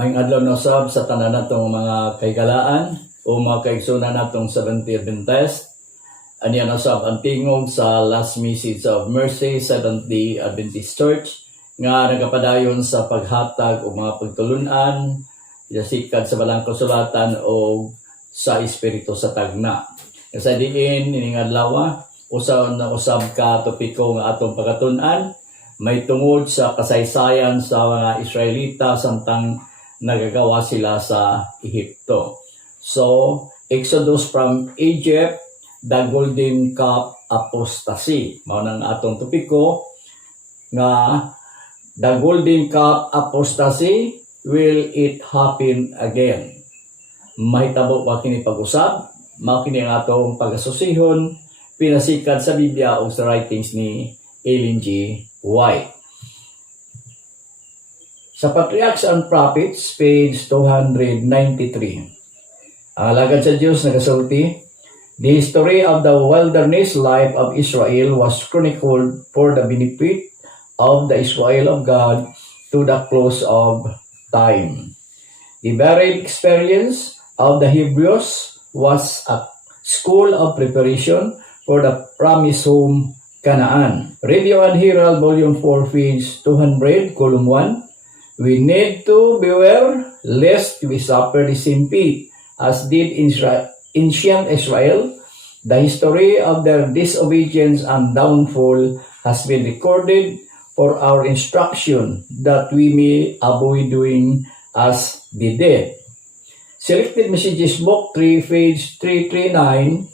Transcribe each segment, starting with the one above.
May adlaw na usab sa tanan natong mga kaigalaan o mga kaigsunan natong Seventh-day Adventist. Aniya na usab ang tingog sa Last Message of Mercy Seventh-day Adventist Church nga nagapadayon sa paghatag o mga pagtulunan, ilasikad sa balang kasulatan o sa espiritu sa tagna. Sa diin ining adlaw usab ka topiko nga atong pagatunan may tungod sa kasaysayan sa mga Israelita samtang nagagawa sila sa Ehipto. So, Exodus from Egypt, the Golden Calf Apostasy. Mao nang atong topiko nga the Golden Calf Apostasy, will it happen again? Mahitabo pa kini pag-usab, mao kini ang atong pag-asosihon pinasikat sa Biblia o sa writings ni Ellen G. White. Sa Patriarchs and Prophets, page 293. Ang alagad sa Diyos nagasulti, the history of the wilderness life of Israel was chronicled for the benefit of the Israel of God to the close of time. The varied experience of the Hebrews was a school of preparation for the promised home, Canaan. Review and Herald, Volume 4, page 200, column 1. We need to beware lest we suffer the same fate as did ancient Israel. The history of their disobedience and downfall has been recorded for our instruction that we may avoid doing as they did. Selected Messages Book 3, page 339.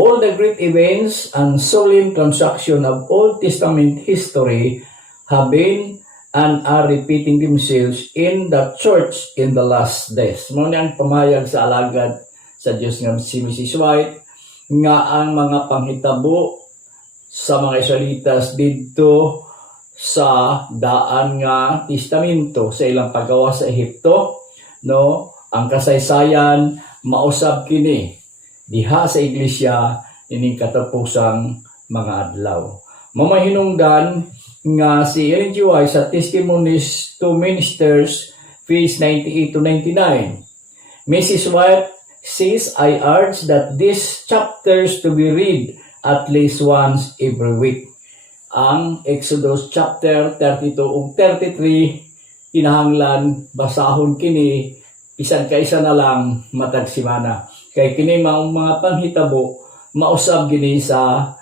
All the great events and solemn transactions of Old Testament history have been and are repeating themselves in the church in the last days. Muna ang pamayag sa alagad sa Diyos nga si Mrs. White nga ang mga panghitabo sa mga Israelitas dito sa daan nga testamento sa ilang paggawa sa Ehipto, no, ang kasaysayan mausab kini diha sa iglesia ining katapusang mga adlaw. Mamahinungdan nga si Ellen G. White sa Testimonies to Ministers, page 98 to 99. Mrs. White says, I urge that these chapters to be read at least once every week. Ang Exodus chapter 32 ug 33 kinahanglan basahon kini bisan kaisa na lang matag semana. Kay kini mga panghitabo mausab gini sa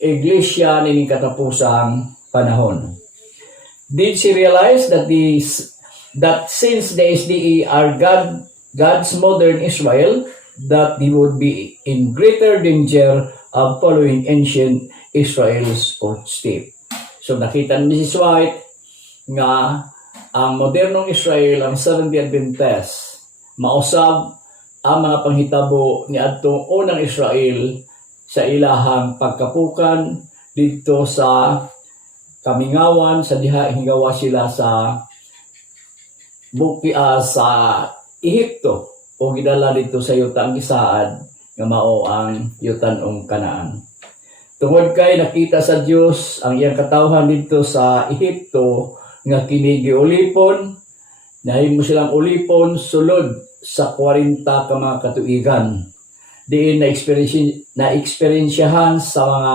iglesia nining katapusang panahon. Did she realize that since the SDA are God's modern Israel, that they would be in greater danger of following ancient Israel's footsteps? So nakita ni Mrs. White nga ang modernong Israel, ang Seventh-day Adventist, mausab ang mga panghitabo ni adtong unang Israel sa ilahang pagkapukan dito sa kamingawan sa diha higawa sila sa sa Ehipto o gidala dito sa yutang gisaad nga mao ang yutanong Kanaan. Tungod kay nakita sa Dios ang iyang katawhan dito sa Ehipto nga kini giulipon, nahimo silang ulipon sulod sa 40 ka mga katuigan. Diin na-experiensyahan sa mga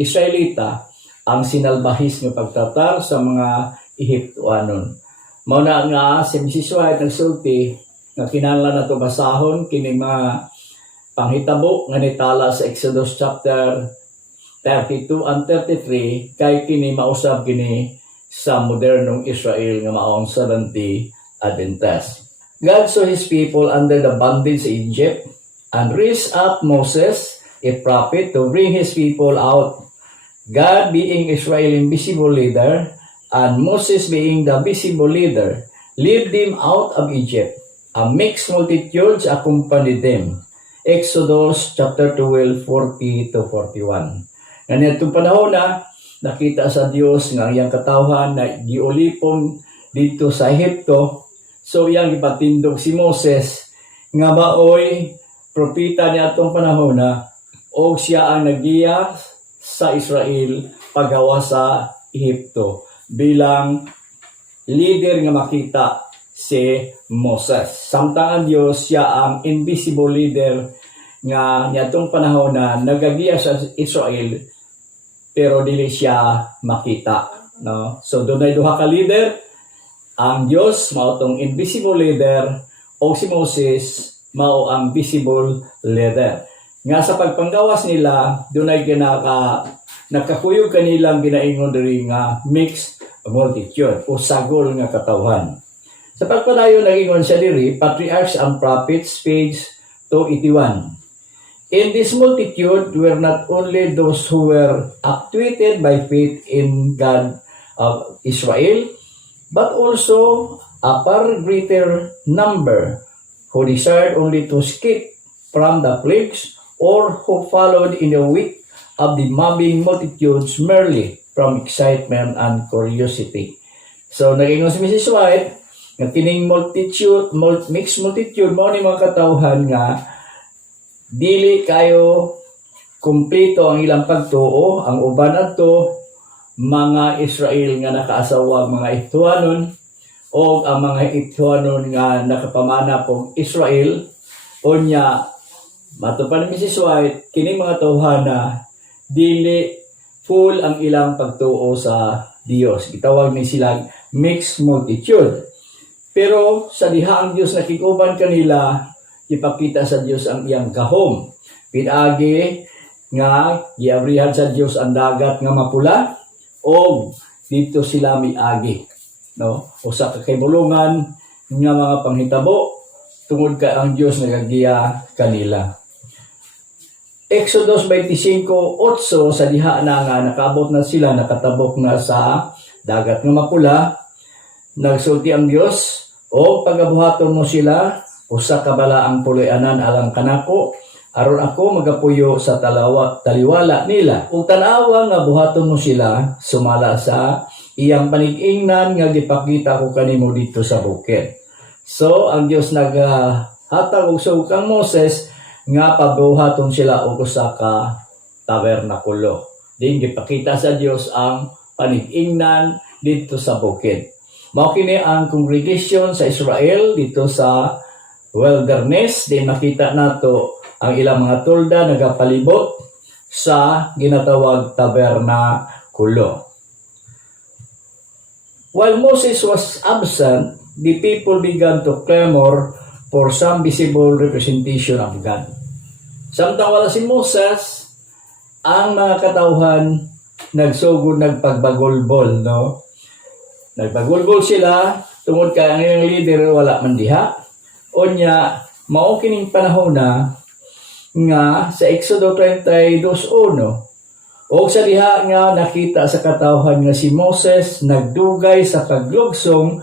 Israelita ang sinalbahis ng pagtatar sa mga Ehiptoanon. Mauna nga si Mrs. White nagsulti nga kinahanglan nato basahon kining mga panghitabo nga nitala sa Exodus chapter 32 and 33 kay kini mausab kini sa modernong Israel nga maong Seventh-day Adventist. God saw His people under the bondage of Egypt and raised up Moses, a prophet, to bring His people out. God being Israel's visible leader and Moses being the visible leader, led them out of Egypt. A mixed multitudes accompanied them. Exodus chapter 12, 40 to 41. Ngayon itong panahon na nakita sa Diyos nga iyang katawhan na giulipon dito sa Ehipto. So iyang ipatindog si Moses nga baoy propeta niya itong panahon na o siya ang nagiya sa Israel paggawa sa Ehipto bilang leader nga makita si Moses. Samtang ang Dios siya ang invisible leader nga niadtong panahon na nagagiya sa Israel pero dili siya makita, no? So dunay duha ka leader, ang Dios mao tong invisible leader o si Moses mao ang visible leader. Nga sa pagpanggawas nila dunay nakakuyog kanilang ginaingon diri nga mixed multitude o sagol nga katawhan. Sa pagpadayon nagingon siya diri Patriarchs and Prophets page 281. In this multitude were not only those who were actuated by faith in God of Israel, but also a far greater number who desired only to escape from the plagues or who followed in the wake of the mobbing multitudes merely from excitement and curiosity. So, nag-ingon si Mrs. White, nga kining mixed multitude, mo ni mga katawhan nga dili kayo kumpleto ang ilang pagtuo, ang uban adto mga Israel nga nakaasawa mga Ituanon o ang mga Ituanon nga nakapamana pong Israel. Unya matupan ni Mrs. White, kining mga tawhana dili full ang ilang pagtuo sa Dios. Gitawag ni silang mixed multitude. Pero sa diha ang Dios nakikuban kanila, ipakita sa Dios ang iyang gahom. Pinagi nga giabrihan sa Dios ang dagat nga mapula o dito sila miagi, no? Usa ka kahibulungan nga mga panghitabo tungod ka ang Dios nagagiya kanila. Exodus 25:8 sa diha na nga nakaabot na sila, nakatabok na sa dagat nga mapula. Nagsulti ang Dios, o pagabuhaton mo sila usa ka balaang puloy-anan alang kanako aron ako magapuyo sa taliwala nila. Ug tan-awa nga buhaton mo sila sumala sa iyang panig-ingnan nga gipakita ko kanimo dito sa bukid. So ang Dios naghatag og sukang Moses nga pabuhaton sila og usa ka tabernakulo. Din gipakita sa Dios ang panig-ingnan dito sa bukid. Mao kini ang congregation sa Israel dito sa wilderness. Din makita nato ang ilang mga tulda nagapalibot sa ginatawag tabernakulo. While Moses was absent, the people began to clamor for some visible representation of God. Samtang wala si Moses, ang mga katawhan nagsugod nagpagbagulbol, no? Nagbagulbol sila tungod kay ang ilang leader wala man diha. Unya mao kining panahon na nga sa Exodo 32:1 o sa diha nga nakita sa katawhan nga si Moses nagdugay sa kaglugsong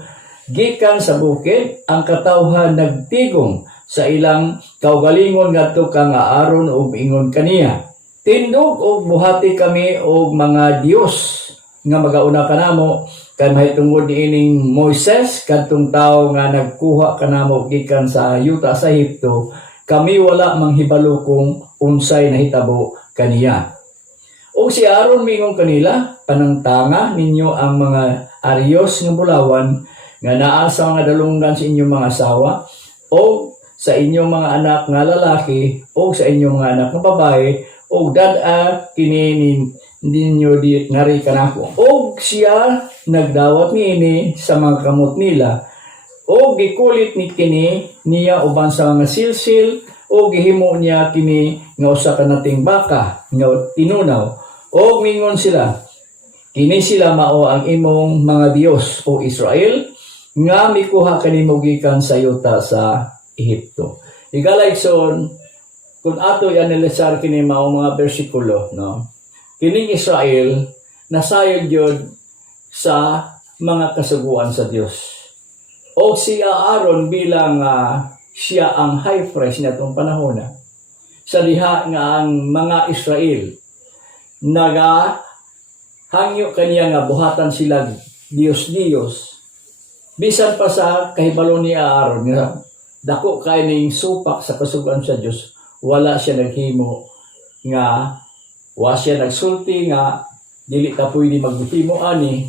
gikan sa bukid. Ang katawhan nagtigong sa ilang kaugalingon ngadto ka nga aron og ingon kaniya, tindog og buhati kami og mga Dios nga magauna kanamo kan mahitungod niining Moises kadtong tawo nga nagkuha kanamo gikan sa yuta sa Ehipto. Kami wala manghibalo kung unsay nahitabo kaniya. O si Aaron mingong kanila, panangtanga ninyo ang mga aryos nga bulawan nga naa sa mga dalunggan sa inyong mga asawa o sa inyong mga anak nga lalaki o sa inyong mga anak nga babae o dad-a kini ninyo di ngari kanako. O siya nagdawat niini sa mga kamot nila o gikulit ni kini niya uban sa mga silsil o gihimo niya kini nga usa ka nating baka nga tinunaw o mingon sila, kini sila mao ang imong mga Dios o Israel nga mikuha kanimo gikan sa yuta sa Ehipto. Igalayson kung ato i-analysar kini mao mga bersikulo, no? Kining Israel nasayod yun sa mga kasuguan sa Dios. O si Aaron bilang siya ang high priest natong panahon na. Sa diha nga ang mga Israel hangyo kaniya nga buhatan sila Dios. Bisan pa sa kahibalo ni Aaron nga dako kay ning supak sa kasuguan sa Dios, wala siya naghimo nga wa siya nagsulti nga dili ta pwede maghimo ani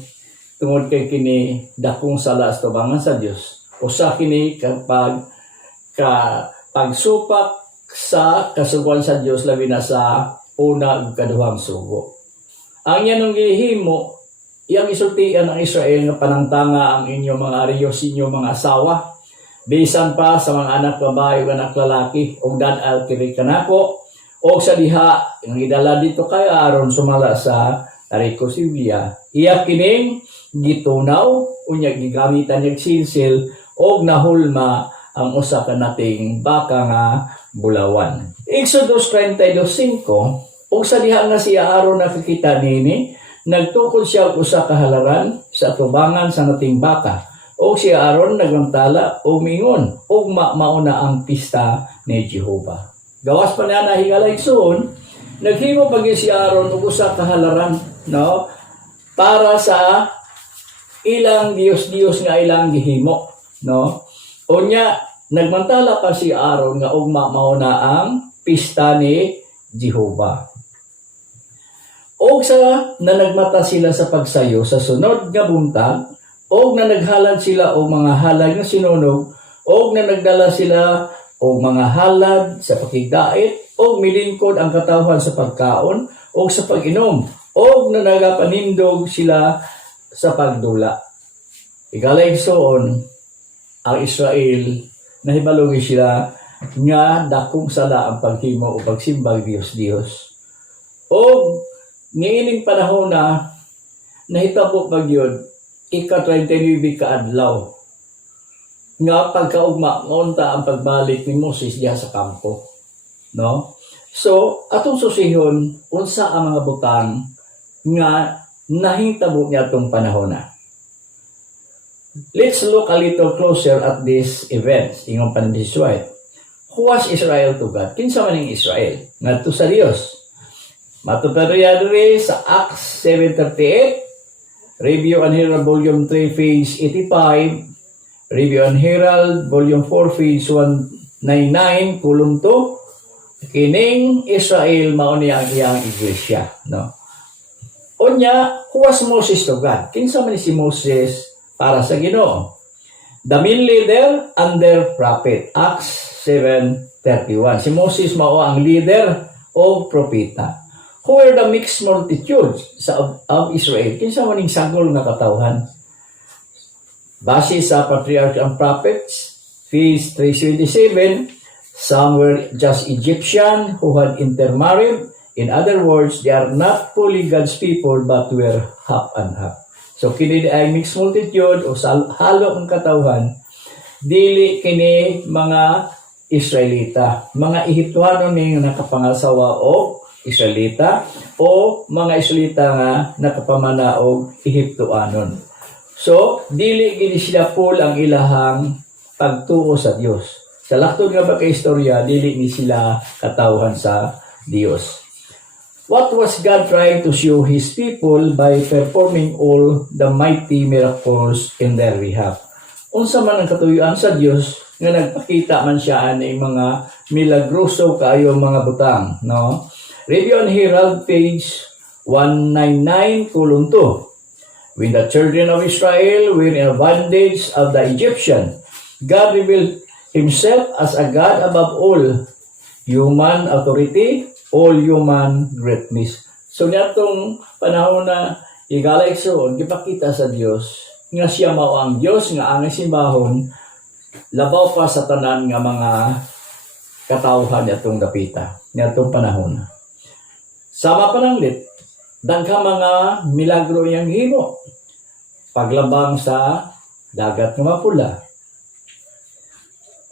tungod kay kini dakong sala sa tubangan sa Dios. Usa kini kapag pagsupak sa kasuguan sa Dios labi na sa una ug kaduhang sugo. Ang yanong gihimo, iyang isultian ang Israel nga panangtanga ang inyong mga ariyos, inyong mga asawa, bisan pa sa mga anak babae ug anak lalaki, ug dan-al kiri kanako, o sa diha, ang idala dito kay Aaron sumala sa Arico Sibia. Iya kining gitunaw, unya gigamitan niyag sinsil, o nahulma ang usa ka nating baka nga bulawan. Exodus 32:5, ug sa diha nga si Aaron nakakita nini, nagtukod siya og usa ka halaran sa atubangan sa nating baka. O si Aaron nagmantala o mingon, ug mauna ang pista ni Jehovah. Gawas pa na nahigalay soon, naghimo pag si Aaron og usa ka halaran, no? Para sa ilang Dios nga ilang gihimo, no? Unya nagmantala pa si Aaron nga ugma mauna ang pista ni Jehovah. Og sa nanagmata sila sa pagsayo sa sunod nga buntag, og na naghalad sila og mga halad nga sinunog, og na nagdala sila og mga halad sa pakigdait, og milingkod ang katawhan sa pagkaon og sa pag-inom, og na nagapanindog sila sa pagdula. Igalay soon ang Israel nahibalugi sila nga dakong sala ang paghimo o pagsimbag Dios. O niining panahon na nahitabo pagyod ika-29 ka adlaw nga pagkaugma ngonta ang pagbalik ni Moses diha sa kampo, no? So atong susihon unsa ang mga butang nga nahitabo niya atong panahon na. Let's look a little closer at these events. Ingon pa ni White. Who was Israel to God? Kinsa man ang Israel? Ngadto sa Dios. Matutariya diri sa Acts 7:38, Review and Herald Volume 3, page 85, Review and Herald Volume 4, page 199, column 2. Kining Israel mao niya ang iyang iglesia, no? Unya, who was Moses to God? Kinsa man si Moses para sa Ginoo? The main leader under prophet, Acts 7:31. Si Moses mao ang leader o propeta. Who were the mixed multitudes of Israel? Kinsa man ning sagol nga katawhan? Base sa Patriarch and Prophets, page 377, some were just Egyptian who had intermarried. In other words, they are not fully God's people but were half and half. So kini ay mixed multitude o halo ang katawhan, dili kini mga Israelita, mga Ehiptoano ning nakapangasawa og Israelita o mga Israelita nga nakapamana og Ehiptoanon. So dili gini sila full ang ilahang pagtuo sa Dios. Sa laktod nga pagkaistorya, dili ni sila katawhan sa Dios. What was God trying to show His people by performing all the mighty miracles in their behalf? Unsa man ang katuyuan sa Dios nga nagpakita man siya ani mga milagroso kaayo mga butang, no? Review and Herald, page 199, column 2. When the children of Israel were in bondage of the Egyptian, God revealed Himself as a God above all human authority, all human greatness. So nitong panahon na igalay soon, gipakita sa Dios nga siya mao ang Dios nga ang simbahon labaw pa sa tanan nga mga katawhan nitong dapita nitong panahon. Sama pananglit, daghang mga milagro yang himo. Paglabang sa dagat nga mapula,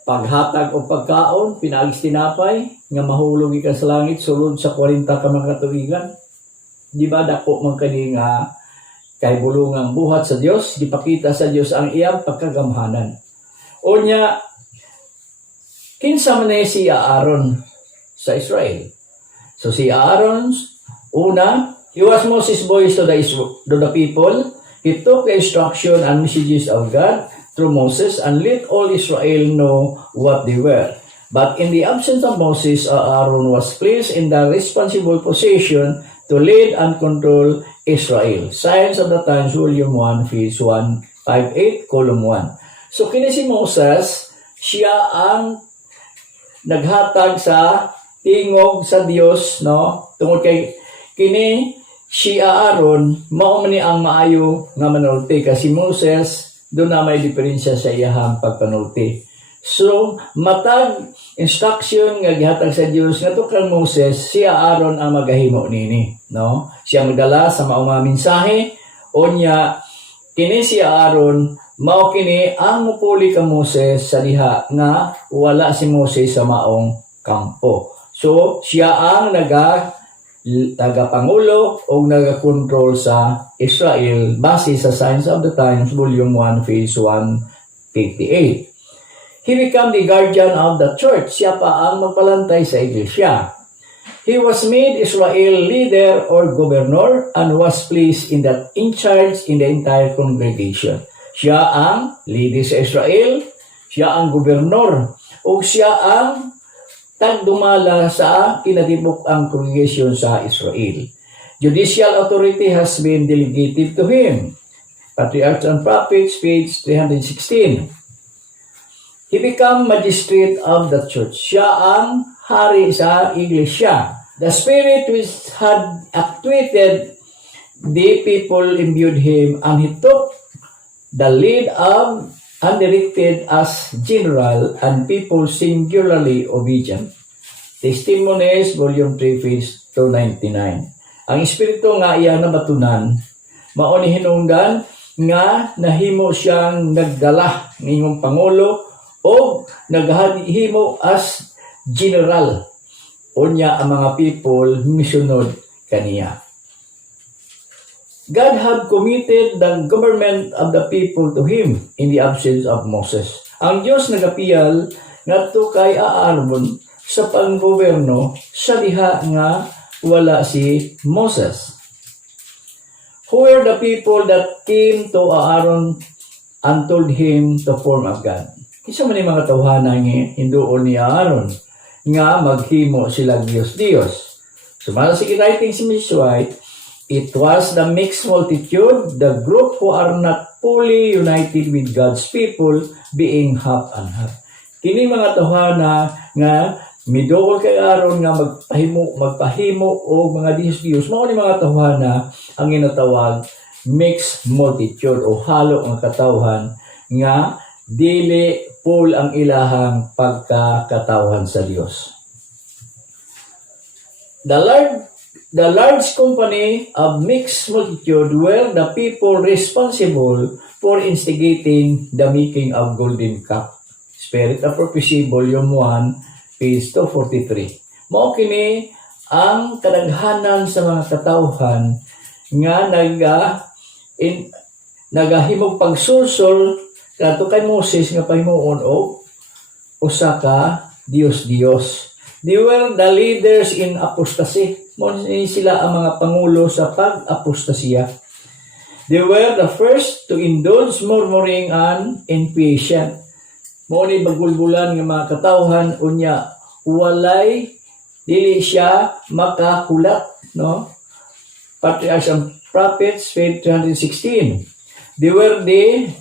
paghatag o pagkaon, pinagis tinapay, nga mahulog ka sa langit, sulod sa 40 ka mga katuigan. Di ba dako man kani nga kay bulungang buhat sa Dios, gipakita sa Dios ang iyang pagkagamhanan. Unya, kinsa man si Aaron sa Israel? So si Aaron, una, he was Moses' voice to the people. He took the instruction and messages of God through Moses and let all Israel know what they were. But in the absence of Moses, Aaron was placed in the responsible position to lead and control Israel. Signs of the Times, Volume 1, page 158, column 1. So kini si Moses, siya ang naghatag sa tingog sa Dios, no? Tungod kay kini si Aaron mao man ni ang maayo nga manulti kasi Moses doon na may diferensya sa iyahang pagpanulti. So matag instruction nga gihatag sa Dios ngadto kang Moses, si Aaron ang magahimo nini, no? Siya magdala sa maong mga mensahe unya kini si Aaron mao kini ang mupuli ka Moses sa diha nga wala si Moses sa maong kampo. So siya ang nagapangulo o nagakontrol sa Israel base sa Signs of the Times, Volume 1, page 158. He became the guardian of the church. Siya pa ang magpalantay sa iglesia. He was made Israel leader or governor and was placed in charge in the entire congregation. Siya ang leader sa Israel, siya ang gobernador, o siya ang tagdumala sa kinatibuk ang congregation sa Israel. Judicial authority has been delegated to him. Patriarchs and Prophets, page 316. He became magistrate of the church. Siya ang hari sa iglesia. The Spirit which had actuated the people imbued him, and he took the lead of undirected as general and people singularly obedient. Testimonies, Volume 3, page 299. Ang Espiritu nga iya nabatunan, mao ni hinungdan nga nahimo siyang nagdala ngayong Pangulo o naghimo as general. Unya ang mga people misunod kaniya. God had committed the government of the people to him in the absence of Moses. Ang Diyos nagapiyal ngadto kay Aaron sa panggoberno sa diha nga wala si Moses. Who were the people that came to Aaron and told him to form of God? Isa man yung mga tawhana nga hinduon ni Aaron nga maghimo sila Diyos-Diyos. Sumala sa writing si Miss White, it was the mixed multitude, the group who are not fully united with God's people, being half and half. Kini mga tawhana nga midool kay Aaron nga magpahimo o mga Diyos-Diyos, mao ni mga tawhana ang ginatawag mixed multitude o halo ang katawhan nga dili full ang ilahang pagkakatawhan sa Dios. The large company of mixed multitude were the people responsible for instigating the making of golden calf. Spirit of Prophecy, Volume 1, page 243. Mao kini ang kadaghanan sa mga katawhan nga nagahimog pagsulsol kadto kay Moses nga pahimuon og usa ka Dios-Dios. They were the leaders in apostasy. Mao sila ang mga pangulo sa pag-apostasya. They were the first to indulge murmuring and impatient. Mao ni bagulbulan nga mga katawhan unya walay dili siya makahulat, no? Patriarchs and Prophets, page 316. They were the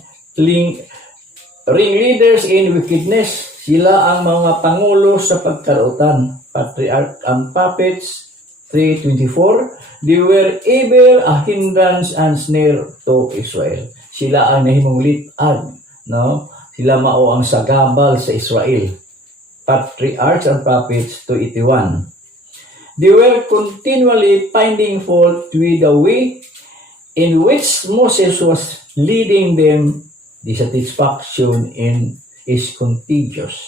ringleaders in wickedness. Sila ang mga pangulo sa pagkarutan. Patriarchs and Prophets 3:24. They were ever a hindrance and snare to Israel. Sila ang nahimong litag, no? Sila mao ang sagabal sa Israel. Patriarchs and Prophets 2:81. They were continually finding fault with the way in which Moses was leading them. Dissatisfaction is contagious.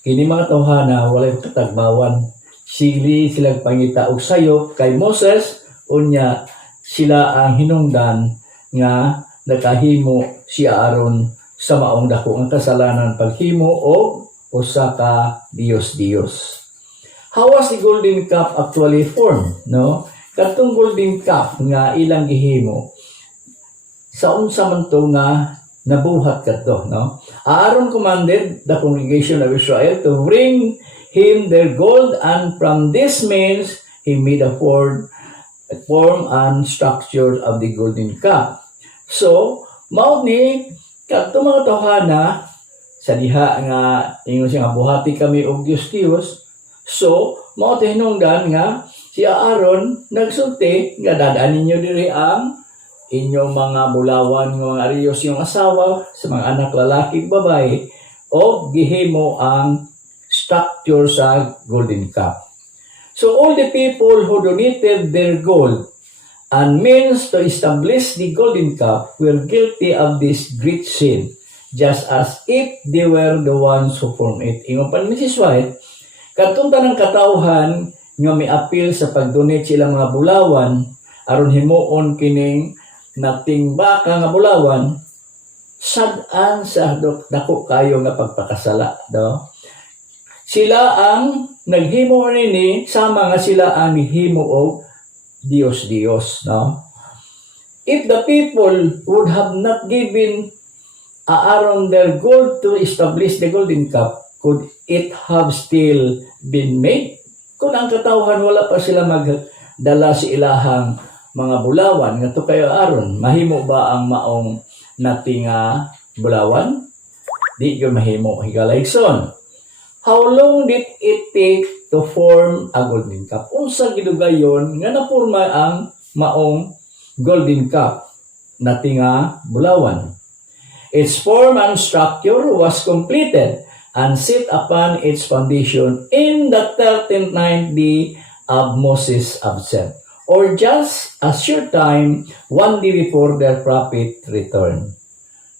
Kini mga tawhana walay katagbawan. Silang pangita og sayop kay Moses unya sila ang hinungdan nga nakahimo si Aaron sa maong dako ang kasalanan paghimo og usa ka Dios-Dios. How was the golden calf actually formed? No? Katong golden calf nga ilang gihimo sa unsa man to nga nabuhat kadto, no? Aaron commanded the congregation of Israel to bring him their gold, and from this means he made a form and structure of the golden calf. So, mao ni Kadto mga tawhana sa diha nga ingon siya nga buhati kami og Dios. So, mao tinungdan nga si Aaron nagsulti nga dadaan ninyo diri ang inyong mga bulawan nga mga ariyos yung asawa sa mga anak lalaki babae o gihimo ang structure sa golden cup. So all the people who donated their gold and means to establish the golden cup were guilty of this great sin, just as if they were the ones who formed it. Ingon pa ni Mrs. White, katong tanang katawhan nga may appeal sa pag-donate sila mga bulawan aron himuon kining nating baka nga bulawan, sad-an sa dako kayo nga pagpakasala, no? Sila ang naghimo nini sama nga sila ang himo og Dios, no? If the people would have not given Aaron their gold to establish the golden cup, could it have still been made? Kung ang katawhan wala pa sila magdala si ilahang mga bulawan nga to kayo Aaron, mahimo ba ang maong nating bulawan? Di gyud mahimo higalayson. How long did it take to form a golden cup? Unsa gidugayon nga napurma ang maong golden cup nating bulawan? Its form and structure was completed and set upon its foundation in the 13th day of Moses' absence, or just a short time, one day before their prophet returned.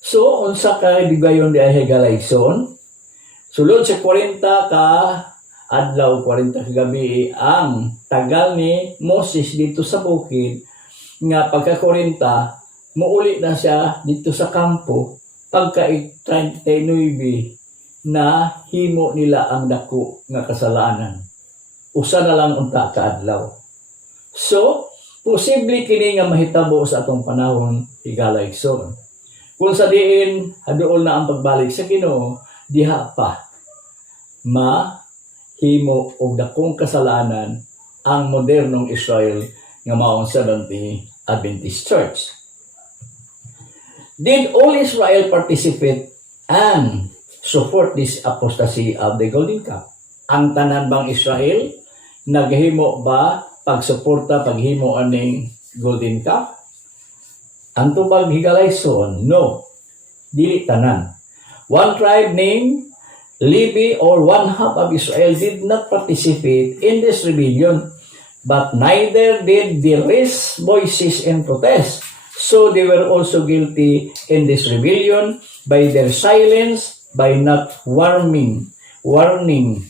So, unsa ka gidugayon di ay higalayson? Sulod sa 40 ka adlaw, 40 ka gabi ang tagal ni Moses dito sa bukid nga pagka 40 muuli na siya dito sa kampo pagka 39 na himo nila ang dako nga kasalanan. Usa na lang unta ka adlaw. So, posible kini nga mahitabo sa atong panahon higalayson. Kung sa diin haduol na ang pagbalik sa Ginoo, diha pa mahimo og dakong kasalanan ang modernong Israel nga maong Seventh-day Adventist Church. Did all Israel participate and support this apostasy of the golden cup? Ang tanan bang Israel naghimo ba pagsuporta paghimo aning golden cup? Ang tubag higalayson, no. Dili tanan. One tribe named Levi, or one half of Israel, did not participate in this rebellion, but neither did the rest voices in protest. So they were also guilty in this rebellion by their silence, by not warning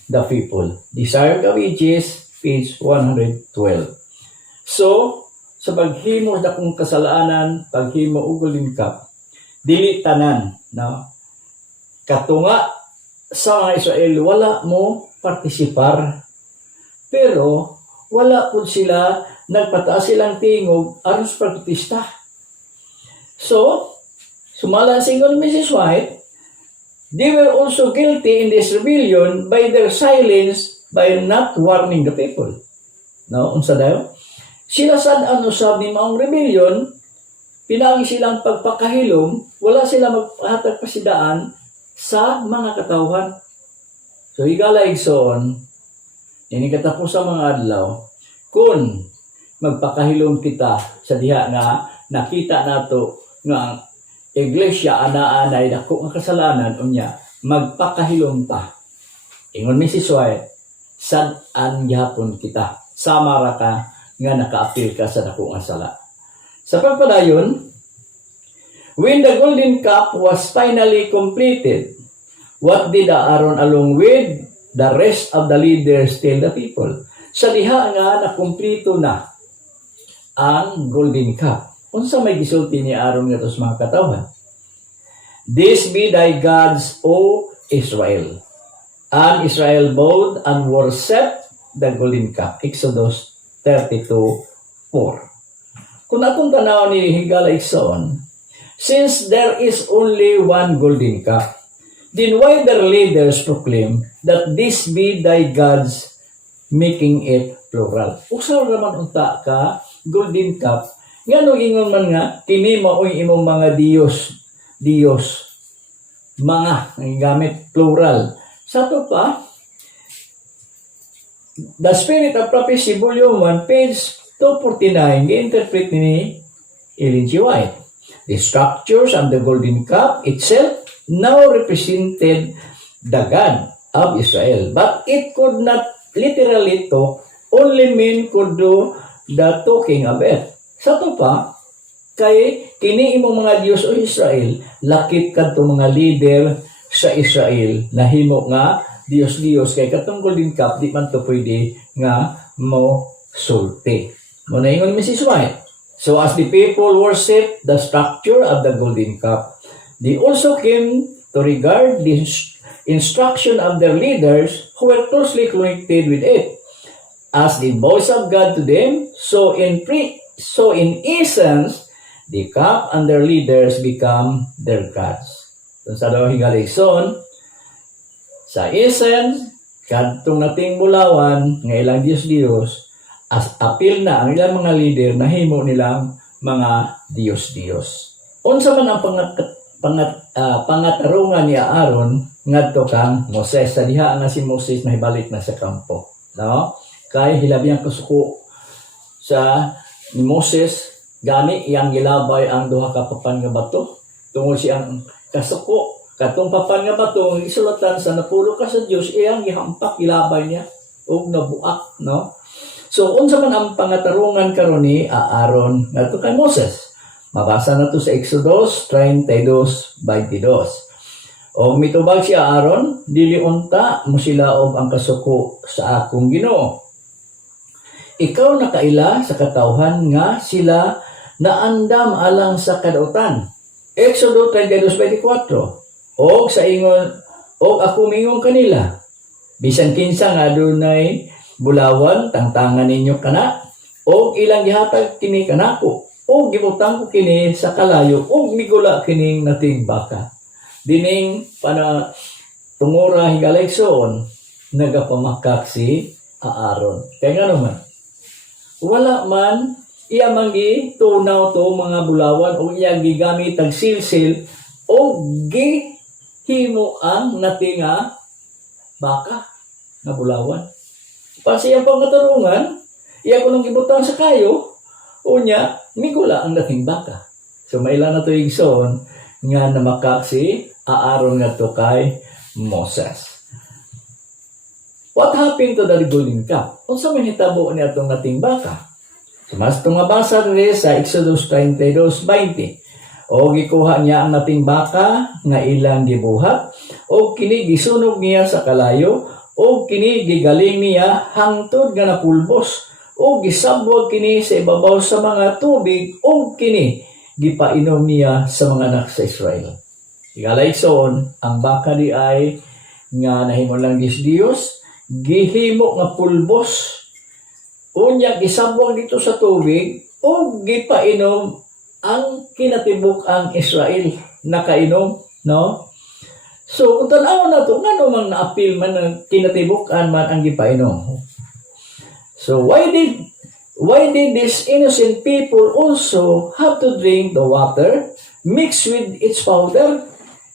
the people. Desire of Ages, page 112. So, sa paghimo sa kong kasalanan, paghimo og golden cup, dili tanan, no? Katunga sa mga Israel, wala mo partisipar. Pero, wala po sila, nagpataas silang tingog, aron sa pagprotesta. So, sumala singon Mrs. White, they were also guilty in this rebellion by their silence, by not warning the people. No, unsa dayo? Sila sad usab ni maong rebellion, pinagi silang pagpakahilom, wala sila magpahatag pasidaan sa mga katawhan. So, higalayson, ini katapos sa mga adlaw, kung magpakahilom kita sa diha nga nakita nato nga ang iglesia ana-anay dako nga kasalanan unya, magpakahilom ta. Ingon Mrs. White, sad-an gyapon kita. Sama ra ka nga naka-appeal ka sa dako nga sala. Sa pagpadayon, when the golden cup was finally completed, what did Aaron along with the rest of the leaders tell the people? Sa diha nga nakumplito na ang golden cup, unsa may gisulti ni Aaron nga sa mga katawhan? This be thy gods, O Israel. And Israel bowed and worshiped the golden cup. Exodus 32:4. Kung atong tanaw ni higalayson, since there is only one golden cup, then why their leaders proclaim that this be thy gods, making it plural? Usa raman unta ka golden cup, ngano ingon man nga kini mao'y imong mga Dios Diyos. Mga, ang gamit plural. Sa ito pa, The Spirit of Prophecy, Volume 1, page 249, gi-interpret ni Ellen G. White. The structures of the golden cup itself now represented the God of Israel. But it could not literally talk, only men could do the talking of it. Sa ito pa, kay kini imong mga Diyos o Israel, lakit kadto mga leader sa Israel, nahimo nga Diyos kay katong golden cup, di man to pwede nga mo sulti. Muna ingon Mrs. White. So as the people worship the structure of the golden cup, they also came to regard the instruction of their leaders who were closely connected with it as the voice of God to them. So in essence, the cup and their leaders become their gods. Sa daw higalison, sa essence, kadtong nating bulawan, nga ilang Diyos, as apil na ang ilang mga leader na himo nilang mga Diyos. Unsa man ang pangatarungan ni Aaron ngadto kang Moses. Sa diha nga si Moses nahibalik na sa kampo. No? Kay hilabi ang kasuko sa ni Moses, gani iyang gilabay ang duha ka papan nga bato. Tungod siyang kasuko, katong papan nga bato, isulatan sa napulo ka sa Diyos, iyang gihampak, gilabay niya, o nabuak, no? So, unsa man ang pangatarungan karon ni Aaron ngadto kay Moses. Mabasa na to sa Exodus 32:22. O mitubag si Aaron, dili unta mo silaob ang kasuko sa akong Ginoo. Ikaw nakaila sa katawhan nga sila naandam alang sa kadautan. Exodus 32:24. Og sa ingon, og ako mingon kanila, bisan kinsa nga adunay bulawan, tangtangan ninyo kana, og ilang gihatag kini kanako, og gibutang ko kini sa kalayo, og migula kining nating baka. Dining tungora higalayson, nagapamakak si Aaron. Kaya nga naman, wala man iya manggi tunaw to mga bulawan o iya gigamit ang silsil o himo ang natinga baka na bulawan. Pasi ang pangatarungan, iya ko nang gibutang sa kayo, unya, migula ang nating baka. So, mailan na ito igsoon nga namakak si Aaron nga to kay Moses. What happened to the golden cup? Unsa man hitabo niya itong nating baka? So, mas tumabasa rin sa Exodus 32:20. O gikuha niya ang nating baka nga ilang gibuhat o kini gisunog niya sa kalayo o kini gigaling niya hangtod nga napulbos o gisabwag kini sa ibabaw sa mga tubig o kini gipainom niya sa mga anak sa Israel. Igalayson, ang baka di ay nga nahimo lang Diyos, gihimo nga pulbos unya gisabwag dito sa tubig o gipainom ang kinatibuk ang Israel nakainom, no? So, kung tanaw na ito, nga namang na-appeal man ng kinatibukan man ang gipainom. So, why did these innocent people also have to drink the water mixed with its powder?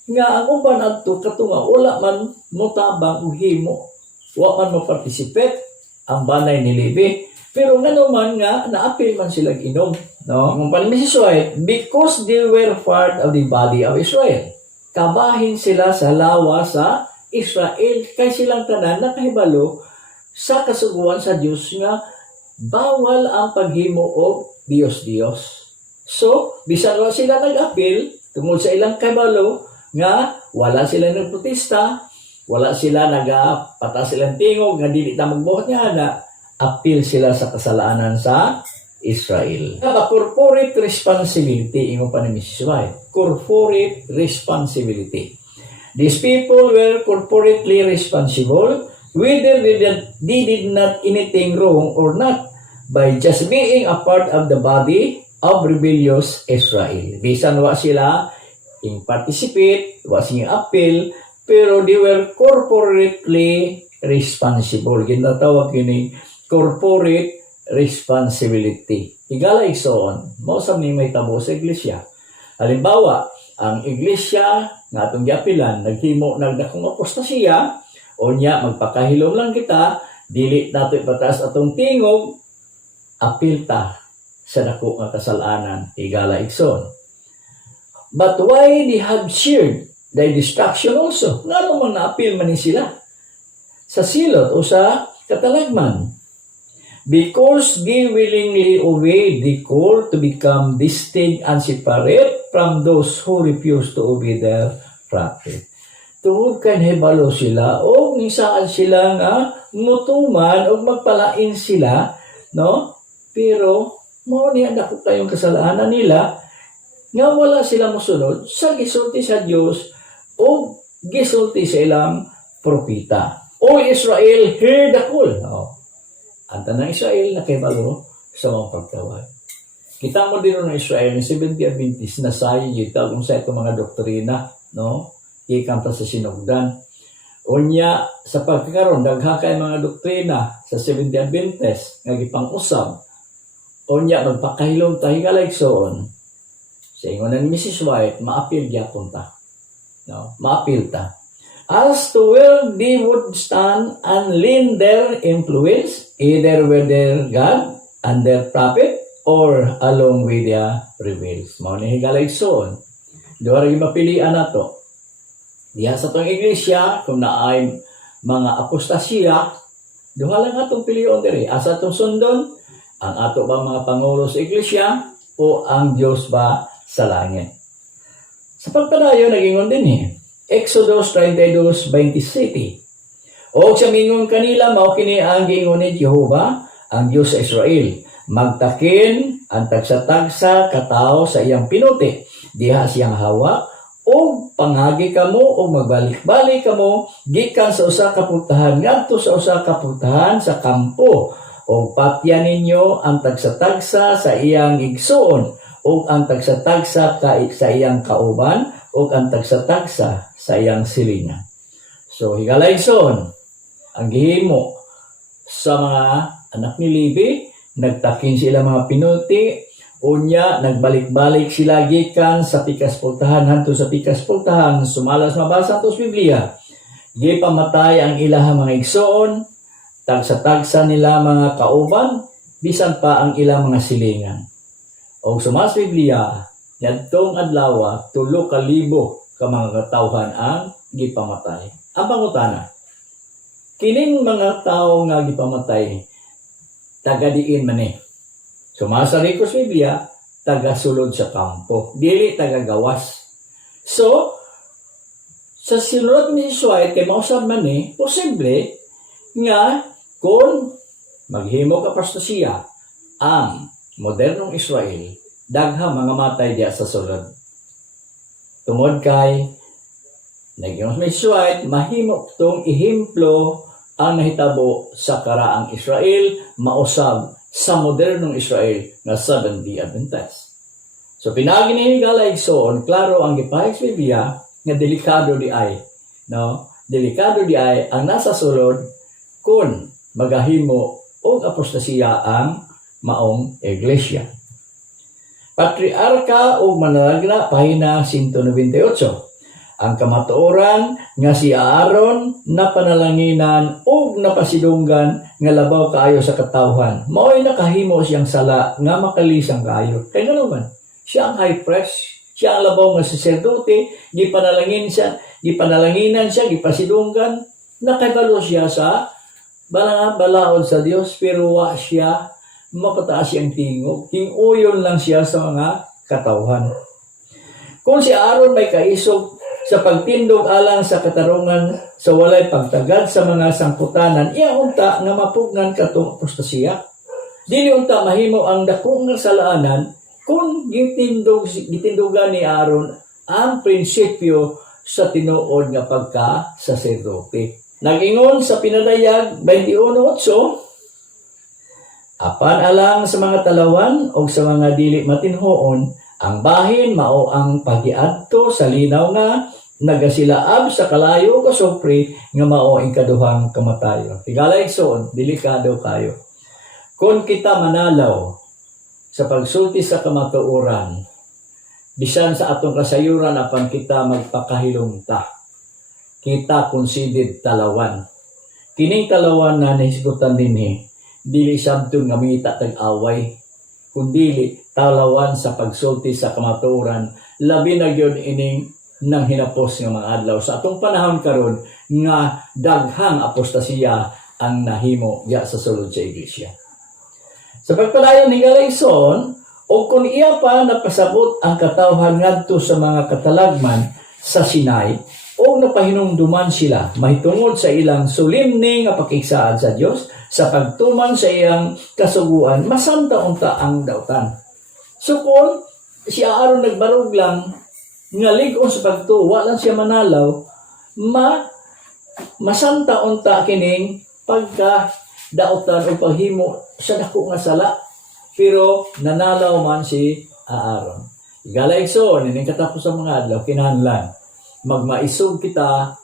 Nga ang uban adto katunga wala man motabang og himo, wa man mo participate ang banay ni Levi. Pero nga naman nga na-appeal man sila inom. No? Kung panimisisoy, because they were part of the body of Israel. Kabahin sila sa lawa sa Israel. Kaya silang tanan nakahibalo sa kasuguan sa Diyos nga bawal ang paghimo og Diyos. So, bisan wa sila nag-appeal tungod sa ilang kahibalo nga wala sila nagprotesta, wala sila nagpata silang tingog nga dili ta magbuhat niya na appeal sila sa kasalanan sa Israel. Corporate responsibility, ingo pa ni Mrs. White. Corporate responsibility. These people were corporately responsible whether they did not anything wrong or not by just being a part of the body of rebellious Israel. Bisan wa sila in participate, wa sila appeal, pero they were corporately responsible. Ginatawag kini corporate responsibility. Higala igsoon, mo sa may tabo sa iglesia. Halimbawa, ang iglesia nga atong giapilan naghimo nagdakong apostasiya, unya magpakahilom lang kita, dili nato ipataas atong tingog, apilta sa dako nga kasalanan, higala igsoon. But why they have shared thy destruction also? Nga naman na-appeal man ni sila sa silot o sa katalagman. Because they willingly obeyed the call to become distinct and separate from those who refuse to obey their prophet. Tungod kay nahibalo sila o nisaan sila nga mutuman o magpalain sila, no? Pero mao niya dako kayong kasalanan nila nga wala sila mosunod sa gisulti sa Dios o gisulti sa ilang propeta. O Israel, hear the call. No? Ang tanang Israel nakibalo sa mga pagtawag. Kita mo din ng Israel ng Seventh-day Adventist na sayo dito kung sa itong mga doktrina, no? Ikanta sa sinugdan. Unya, sa pagkakaroon, daghakay mga doktrina sa Seventh-day Adventist nga gipang-usab. Unya, magpakahilom tayo kalaigsoon. Sa ingon ni Mrs. White, maapil gyapon ta. No? Maapil ta. As to where they would stand and lean their influence, either with their God and their prophet, or along with their rebels. Mao ni higalayson. Duha ra mapilian nato. Diha sa tong iglesia kung naay mga apostasiya, duha lang atong pilion diri. Asa atong sundon ang ato ba mga pangulo sa iglesia o ang Dios ba sa langit. Sa pagpadayon nagingon din Exodus 32:27. O sa mingon kanila mao kini ang giingon ni Jehova, ang Dios sa Israel. Magtakin ang tagsa-tagsa katao sa iyang pinuti, diha siyang hawa o pangagi kamo o magbalik-balik kamo gikan sa usa ka putahan ngadto sa usa ka putahan sa kampo o patyan ninyo ang tagsa-tagsa sa iyang igsoon o ang tagsa-tagsa sa iyang kauban o ang tagsa-tagsa sa iyang silingan. So higalayson ang gihimo sa mga anak ni Levi, nagtakin sila mga pinuti, unya nagbalik-balik sila gikan sa pikas pultahan hanto sa pikas pultahan, sumalas mabasa to sa Biblia. Gipamatay ang ilahang mga igsoon, tagsa-tagsa nila mga kauban, bisan pa ang ilang mga silingan. O sumas Biblia, yadtong adlaw 3,000 ka mga katawhan ang gipamatay. Ang pangutana, kining mga tao nga gipamatay, taga-diin man Sumasa rin ko sa Biblia, taga-sulod sa kampo. Dili taga-gawas. So, sa sinurot ni Israel, kay mausap man posible nga kung maghimo ka apostasiya ang modernong Israel, dagha mga matay diya sa sulod. Tungod kay nagyong may Israel, mahimo tong ihemplo ang nahitabo sa karaang Israel, mausab sa modernong Israel na Seventh-day Adventist. So pinagi ni higalayson, klaro ang gipahig sa Biblia nga delikado di ay, no? Delikado di ay ang nasa sulod kung magahimo og apostasiya ang maong iglesia. Patriarka o manalagna, pahina 198. Ang kamatuoran nga si Aaron na panalanginan o napasidunggan nga labaw kaayo sa katawhan. Mao'y nakahimo siyang sala nga makalisang kaayo. Kaya nga naman, siya ang high priest, siya ang labaw nga sacerdote, gipanalanginan siya, gipasidunggan, nakabalo siya sa balaod sa Dios, pero wa siya mapataas siyang tingog. Tinguyon lang siya sa mga katawhan. Kung si Aaron may kaisog sa pagtindog alang sa katarungan sa walay pagtagad sa mga sangputanan, iya unta nga mapugnan katong apostasiya. Dili unta mahimo ang dakong nga salaanan kung gitindugan ni Aaron ang prinsipyo sa tinuod nga pagka-saserdote. Nag-ingon sa Pinadayag 21:8, apan alang sa mga talawan o sa mga dili matinhoon, ang bahin mao ang paggiadto sa linaw nga nagasilaab sa kalayo kasupri nga mao ang kaduhang kamatayon. Higalayson, delikado kayo. Kung kita manalaw sa pagsulti sa kamatuoran, bisan sa atong kasayuran apan kita magpakahilumta. Kita considered talawan. Kining talawan na nahisgutan dinhi, dili sabton nga mangita tag away, kundi talawan sa pagsulti sa kamatuoran, labi na gyud ining nang hinapos nga mga adlaw sa atong panahon karon nga daghang apostasiya ang nahimo diya sa sulod sa iglesia. Sa pagpadayon ni Galayson, o kung iya pa napasabot ang katawhan ngadto sa mga katalagman sa Sinai, o napahinumduman sila mahitungod sa ilang solemne nga pakigsaan sa Dios sa pagtuman sa iyang kasuguan, masanta unta ang dautan. So kung si Aaron nagbarog lang nga lig-on sa pagtuwa lang siya manalaw, masanta unta kining pagka dautan o paghimo sa dako nga sala, pero nanalaw man si Aaron. Galayson, ining katapos sa mga adlaw kinahanglan magmaisog kita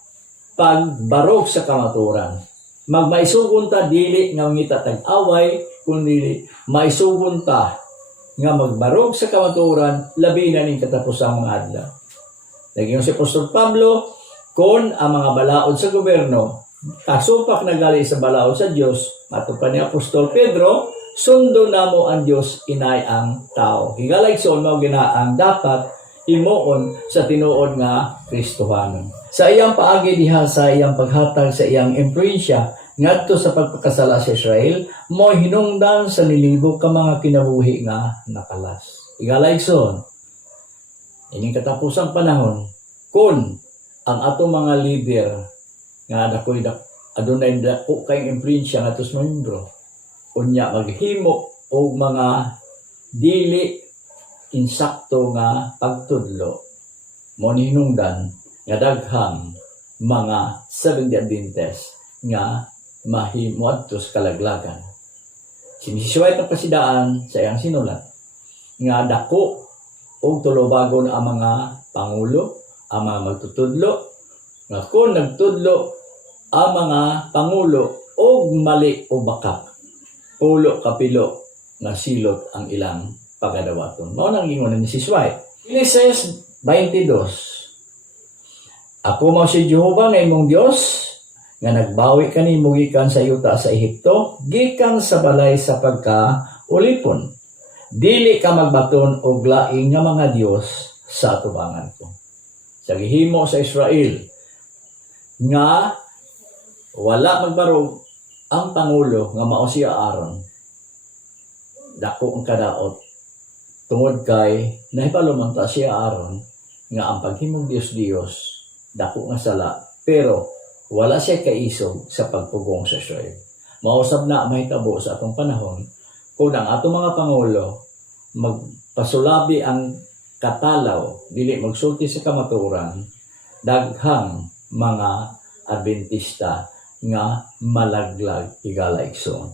pagbarog sa kamaturan. Magmaisugon ta dili nga ngita tag-away, kundi maisugon ta nga magbarog sa kamaturan labi na ning katapusang mga adlaw. Naging si Apostol Pablo, kon ang mga balaod sa gobyerno kasupak nagali sa balaod sa Dios, matupad ni Apostol Pedro, sundo namo ang Dios inay ang tao. Higalayson mao gina ang dapat himuon sa tinuod nga Kristohanon. Sa iyang paagi diha sa iyang paghatag sa iyang impluwensya ngadto sa pagpakasala sa Israel, mo hinungdan sa nilibo ka mga kinabuhi nga nakalas. Igalayson, ining katapusang panahon, kun ang ato mga leader nga adunay dako kay impluwensya ngadto sa membro, unya maghimo og mga dili insakto nga pagtudlo, mo hinungdan nga daghang mga Seventh-day Adventist nga mahimo adto sa kalaglagan. Sinisiway ta pasidaan sa iyang sinulat nga dako og tulubagon ang mga pangulo, ang mga magtutudlo, nga kung nagtudlo ang mga pangulo og mali o bakak, pulo kapilo nga silot ang ilang pagadawaton. Mao nang ingon ni Sisway. Genesis 22. Ako mao si Jehova nga imong Dios nga nagbawi kanimo gikan sa yuta sa Ehipto, gikan sa balay sa pagkaulipon. Dili ka magbaton og laing nga mga Dios sa atubangan ko. Sa gihimo sa Israel nga wala magbarog ang pangulo nga mao si Aaron. Dako ang kadaot tungod kay nahipaluman ta si Aaron nga ang paghimong Dios dako nga sala, pero wala siya kaisog sa pagpugong sa Israel. Mausab na mahitabo sa atong panahon kung ang atong mga pangulo magpasulabi ang katalaw, dili magsulti sa kamatuoran, daghang mga Adventista nga malaglag Igalayson.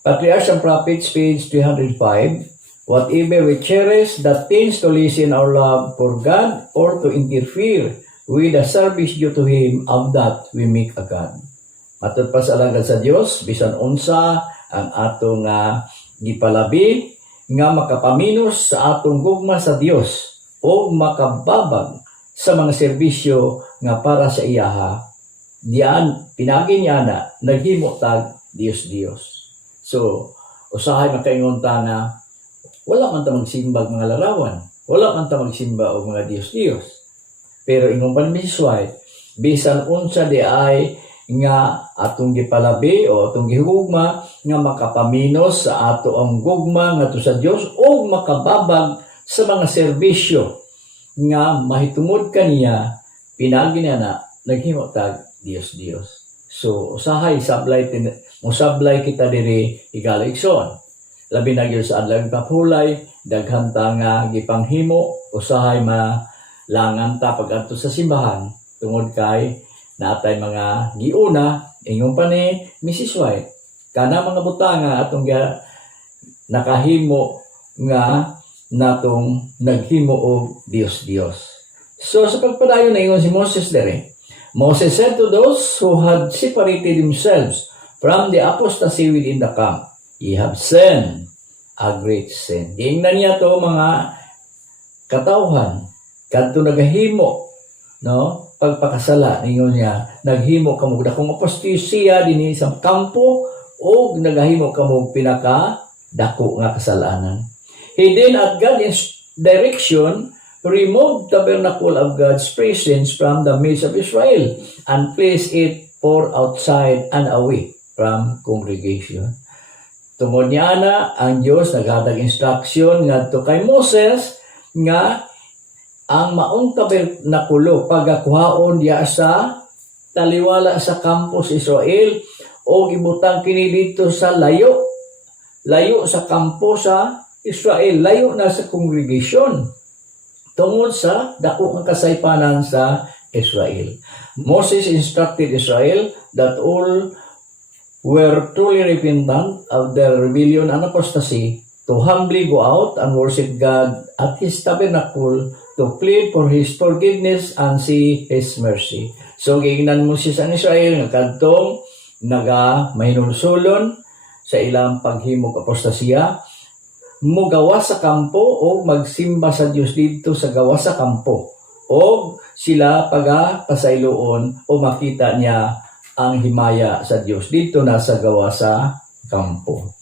Patriarchs and Prophets, page 305. Whatever we cherish that tends to lessen our love for God or to interfere with the service due to Him, of that we make a God. Matod pa sa alagad sa Dios, bisan unsa ang atong gipalabi nga makapaminos sa atong gugma sa Dios o makababag sa mga serbisyo nga para sa iyaha, diyan pinagi niya na naghimo tag Dios. So usahay makaingon ta na wala man ta magsimba og mga larawan, wala man ta magsimba og mga Dios. Pero ingon pa ni Sisway, bisan unsa di ay nga atong gipalabi o atong gihugma nga makapaminos sa ato ang gugma ngadto sa Dios o makababag sa mga serbisyo nga mahitungod kaniya, pinagi niya na naghimo tag Dios. So usahay sablay kita diri Igalayson. Labi na gyud sa adlaw kapulay, daghan ta nga gipanghimo, usahay malangan ta pag-adto sa simbahan tungod kay natay mga giuna, ingon pa ni Mrs. White, kana mga butanga atong nakahimo nga natong naghimo og Dios. So sa pagpadayon na ingon si Moses dere, Moses said to those who had separated themselves from the apostasy within the camp, "Ye have sinned a great sin." Ingnan niya to mga katawhan kadto nagahimo, no, pagpakasala ningon niya, naghimo kamo dakong apostasya dinhi sa kampo o nagahimo kamo pinaka dako nga kasalanan. He then at God's direction removed the tabernacle of God's presence from the midst of Israel and placed it for outside and away from congregation. Tungod niya na ang Dios naghatag instruction ngadto kay Moses nga ang maong tabernakulo pagakuhaon diya sa taliwala sa campus Israel o ibutang kini dito sa layo sa kampo sa Israel, layo na sa congregation tungod sa dako nga kasaypanan sa Israel. Moses instructed Israel that all were truly repentant of their rebellion and apostasy to humbly go out and worship God at His tabernacle to plead for His forgiveness and see His mercy. So, giingnan Moses ang Israel nga kadtong mahinulsulon sa ilang paghimog apostasya, mugawas sa kampo o magsimba sa Dios dito sa gawas sa kampo o sila pasayloon o makita niya ang himaya sa Dios dito na sa gawas sa kampo.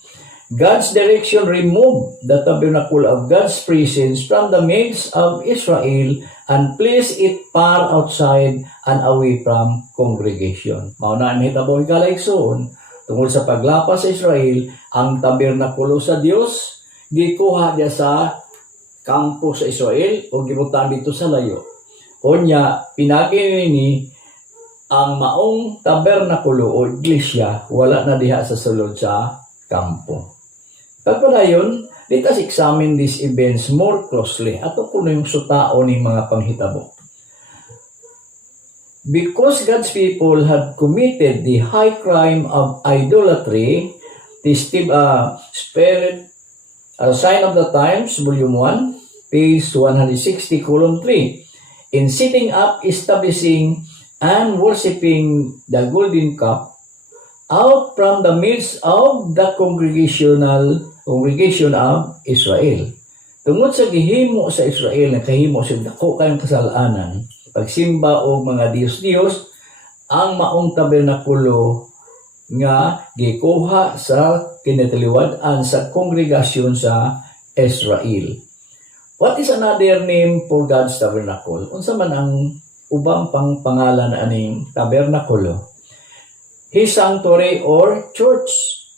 God's direction removed the tabernacle of God's presence from the midst of Israel and placed it far outside and away from congregation. Mauna ang hitabo hikalayson tungkol sa paglapas sa Israel, ang tabernakulo sa Dios gikuha diya sa kampo sa Israel o gibutan dito sa layo. Unya pinagini ang maong tabernakulo o iglesia wala na diha sa sulod sa kampo. Pagpadayon, let us examine these events more closely. Ato kuno yung sutao ni mga panghitabo. Because God's people had committed the high crime of idolatry, the Spirit, Sign of the Times, Volume 1, page 160, column 3, in setting up, establishing, and worshiping the golden cup out from the midst of the congregation of Israel. Tungod sa gihimo sa Israel na kahimo sa dako kayong kasalanan, pagsimba o mga Diyos-Diyos, ang maong tabernakulo nga gikuha sa kinatiliwad-an sa kongregasyon sa Israel. What is another name for God's tabernacle? Unsa man ang ubang pang pangalan aning tabernakulo? His sanctuary or church.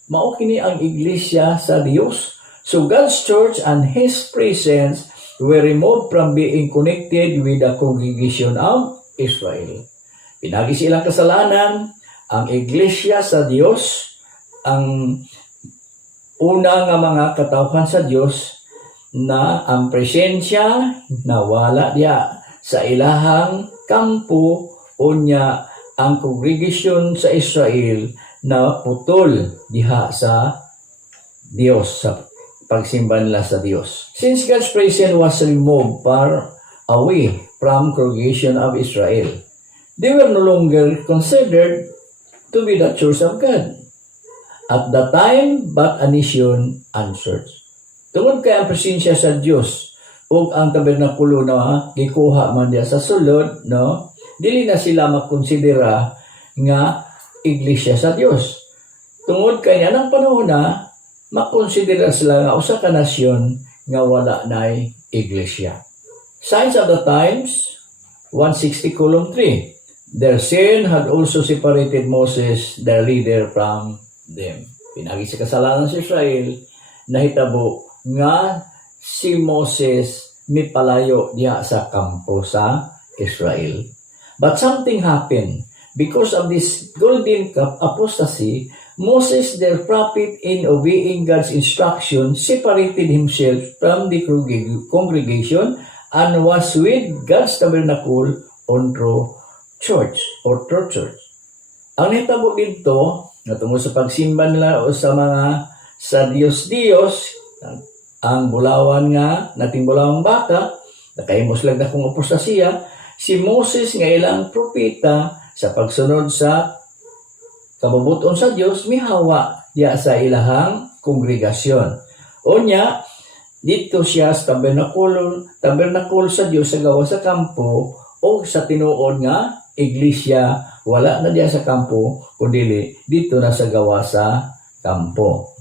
Mao kini ang iglesia sa Dios. So God's church and His presence were removed from being connected with the congregation of Israel. Pinagi silang kasalanan, ang iglesia sa Dios, ang una nga mga katawhan sa Dios na ang presensya nawala diya sa ilahang kampo unya ang congregation sa Israel na putol diha sa Dios, sa pagsimba nila sa Dios. Since God's presence was removed far away from congregation of Israel, they were no longer considered to be the church of God at the time, but a nation and church. Tungod kay ang presensya sa Dios ug ang tabernakulo na gikuha man diya sa sulod, no, dili na sila makonsidera nga iglesia sa Dios. Tungod kay anang panahon na makonsidera sila nga usa ka nasyon nga wala nay iglesia. Signs of the Times 160 column 3. Their sin had also separated Moses, their leader, from them. Pinagi sa kasalanan sa Israel, nahitabo nga si Moses mipalayo diha sa kampo sa Israel. But something happened. Because of this golden cup apostasy, Moses, their prophet, in obeying God's instruction, separated himself from the congregation and was with God's tabernacle unto church or church. Ang nahitabo dito, natungod sa pagsimba nila o sa mga sa Diyos-Diyos, ang bulawan nga, nating bulawang baka, nakahimos lang na kung apostasya, si Moses nga ilang propeta sa pagsunod sa kabubuton sa Dios mihawa diya sa ilahang kongregasyon. Unya dito siya sa tabernakulo sa Dios sa gawa sa kampo o sa tinuod nga iglesia, wala na diya sa kampo kundi dito na sa gawa sa kampo.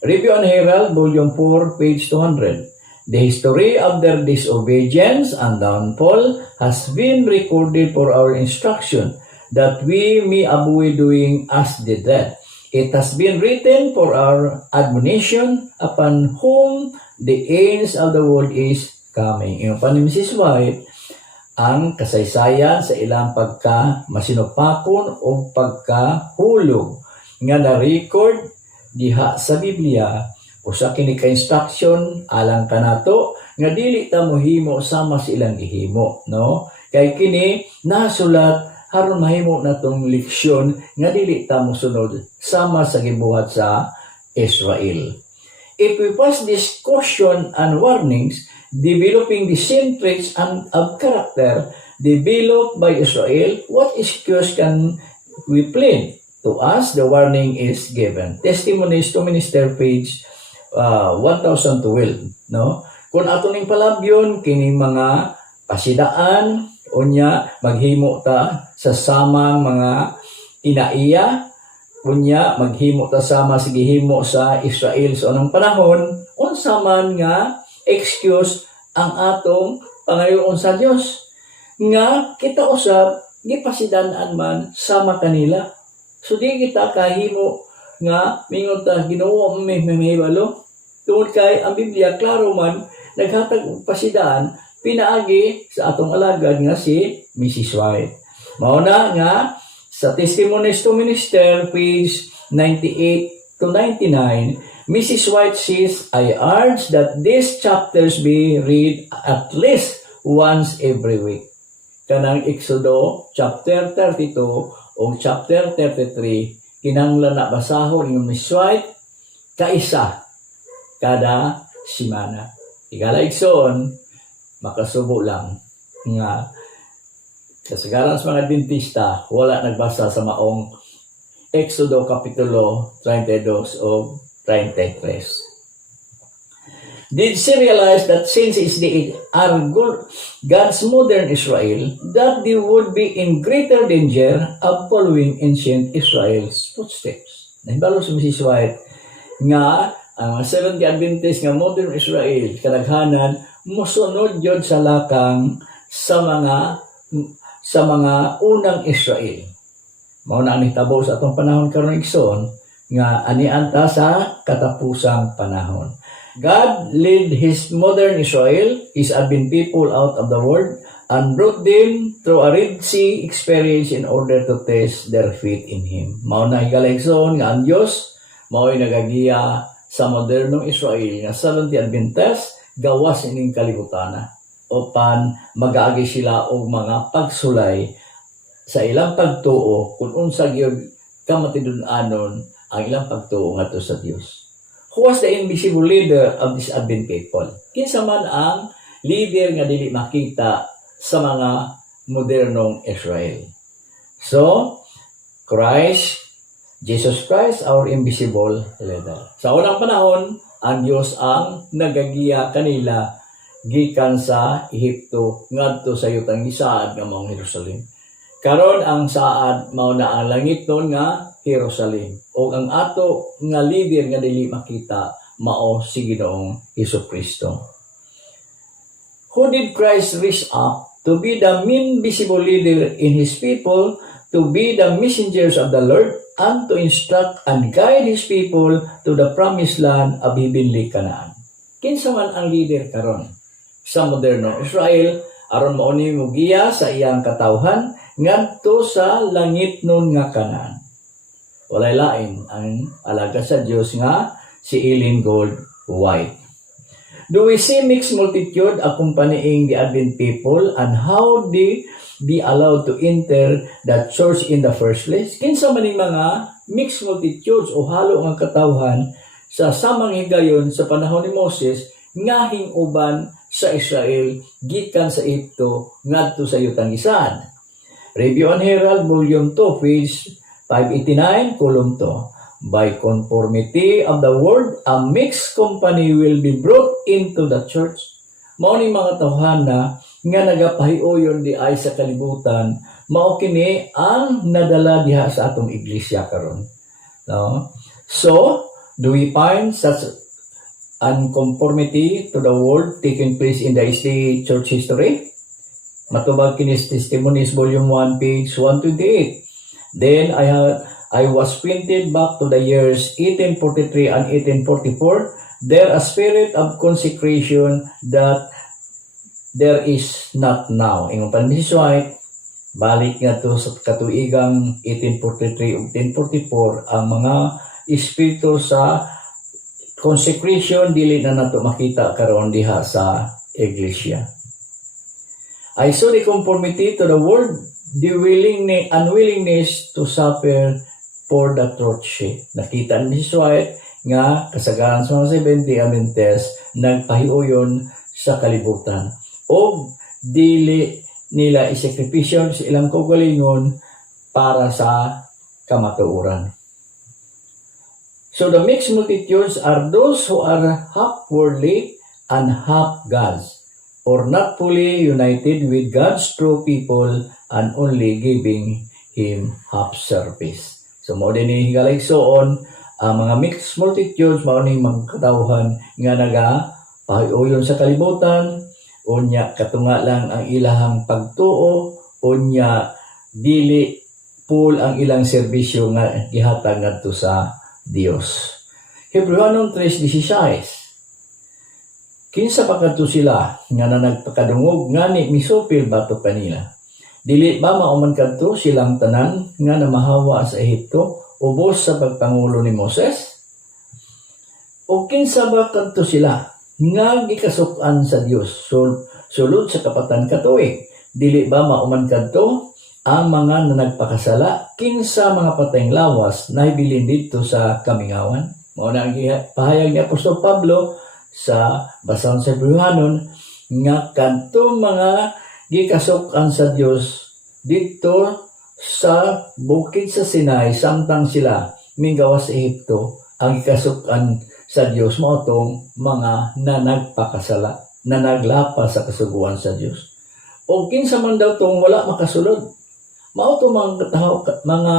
Review and Herald, Volume 4, page 200. The history of their disobedience and downfall has been recorded for our instruction, that we may avoid doing as they did. It has been written for our admonition, upon whom the ends of the world is coming. Yung pa ni Mrs. White, ang kasaysayan sa ilang pagka masinupakon o pagkahulog nga na-record diha sa Biblia o sa kini ka-instruction alang kanato nga dili ta mohimo sama sa ilang gihimo, no? Kay kini nasulat haron mahimo natong leksyon nga dili ta mosunod sama sa gibuhat sa Israel. If we pass this caution and warnings, developing the same traits and of character developed by Israel, what excuse can we plead? To us, the warning is given. Testimonies to Minister, page 1012. No? Kung ato ning palabyon, kining mga pasidaan, unya, maghimo ta sa samang mga inaiya, unya, maghimo ta sama sa gihimo sa Israel sa unang panahon, unsa man nga excuse ang atong pangayoon sa Dios. Nga, kita usab, gipasidanaan man sama kanila. So di kita kahimo nga mingon ta Ginoo may mahibalo. Tungod kay ang Biblia klaro man naghatag og pasidaan pinaagi sa atong alagad nga si Mrs. White. Mao na nga sa Testimonies to Minister, page 98 to 99, Mrs. White says, I urge that these chapters be read at least once every week. Kanang Exodo chapter 32 o chapter 33, kinahanglan na basahon ng Mrs. White kaisa kada simana. Igalaigsoon, makasubo lang nga kasagaran sa mga Adventista wala nagbasa sa maong Exodo kapitulo 32 o 33. Did she realize that since they are God's modern Israel, that they would be in greater danger of following ancient Israel's footsteps? Nahibalo si Mrs. White nga ang Seventh-day Adventist nga modern Israel kadaghanan mosunod yun sa lakang sa mga unang Israel. Mao na ani tabo sa atong panahon karon igsoon nga anianta sa katapusang panahon. God led His modern Israel, His Advent people out of the world, and brought them through a Red Sea experience in order to test their faith in Him. Mao na higaligson nga ang Dios mao'y nagagiya sa modernong Israel nga Seventh-day Adventist gawas ining kalibutan upan mag-agi sila og mga pagsulay sa ilang pagtuo kung unsa gyud kamatidun-anon ang ilang pagtuo ngadto sa Dios. Who was the invisible leader of this Advent people? Kinsa man ang leader nga dili makita sa mga modernong Israel? So, Jesus Christ, our invisible leader. Sa unang panahon, ang Diyos ang nagagiya kanila gikan sa Ehipto ngadto sa yutang gisaad nga maong Jerusalem. Karon ang saad mao na ang langit nun nga Jerusalem. O ang ato nga leader nga dili makita mao si Ginoong Hesukristo. Who did Christ raise up to be the invisible leader in His people, to be the messengers of the Lord, and to instruct and guide His people to the promised land of heavenly Canaan? Kinsa man ang leader karon sa modernong Israel aron mauni mugiya sa iyang katawhan ngadto sa langit nun nga Canaan? Walay lain ang alagad sa Dios nga si Ellen Gold White. Do we see mixed multitude accompanying the Advent people, and how they be allowed to enter that church in the first place? Kinsa man mga mixed multitudes o halo ang katawhan sa samang higayon sa panahon ni Moses nga hinguban sa Israel gikan sa Ehipto ngadto sa yutang gisaad. Review and Herald, Volume 2, page 589, column 2. By conformity of the world, a mixed company will be brought into the church. Mao ni mga tawhana nga nagapahiuyon di ay sa kalibutan, mao kini ang nadala diha sa atong iglesia karon. No? So, do we find such unconformity to the world taking place in the church history? Matubag kini Testimonies Volume 1, page 128. Then I was printed back to the years 1843 and 1844. There a spirit of consecration that there is not now. Ingon pa ni White, balik nga to sa katuigang 1843 ug 1844 ang mga espiritu sa consecration dili na nato makita karon diha sa iglesia. I saw the conformity to the world, the unwillingness to suffer for the truth. Nakita ni White nga kasagaran sa mga 70 Adventist nagpahiuyon sa kalibutan o dili nila isakripisyon sa ilang kaugalingon para sa kamatuoran. So the mixed multitudes are those who are half worldly and half God's, or not fully united with God's true people and only giving Him half service. So mao din ni higalaysoon ang mga mixed multitudes, mao ni mga katawhan nga nagapahiuyon sa kalibutan, unya katunga lang ang ilahang pagtuo, unya dili full ang ilang serbisyo nga gihatag ngadto sa Dios. Hebreanon 3:16. Kinsa pa kadto sila nga nagpakadungog ngani misupil bato kanila? Dili ba mauman kadto silang tanan nga namahawa sa Ehipto ubos sa pagpangulo ni Moses? O kinsa ba kadto sila nga gikasuk-an sa Dios sulod sa kapatan katuig? Dili ba mauman kadto ang mga nagpakasala kinsa mga patayng lawas na ibilin dito sa kamingawan? Mao na ang pahayag ni Apostol Pablo sa basahon sa Hebreanon nga kadto mga gikasuk-an sa Dios dito sa bukid sa Sinai samtang sila migawas sa Ehipto, ang ikasukan sa Dios mao tong mga nagpakasala, na naglapas sa kasuguan sa Dios. O kinsa man daw tong wala makasulod, mao tong mga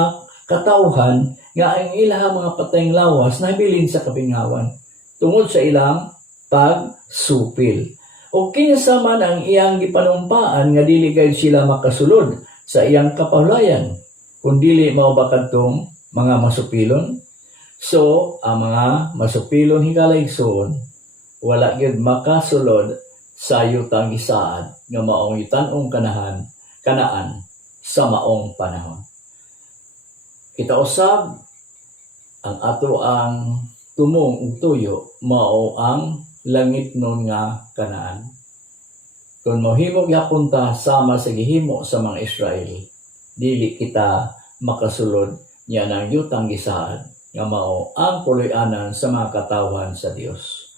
katawhan nga ang ilang mga patayng lawas nabilin sa kapingawan tungod sa ilang pagsupil. O kinsa man ang iyang gipanumpaan nga dili gayud sila makasulod sa iyang kapahulayan, kundili mao ba kadtong mga masupilon? So, ang mga masupilon higalayson wala gyud makasulod sa yutang gisaad nga maong itan-ong kanaan sa maong panahon. Kita usab ang ato ang tumong ug tuyo mao ang langit nun nga kanaan. Kung mohimo gyapon ta sama sa gihimo sa mga Israel, dili kita makasulod niya ng yutang gisaad nga mao ang puloy-anan sa mga katawhan sa Dios.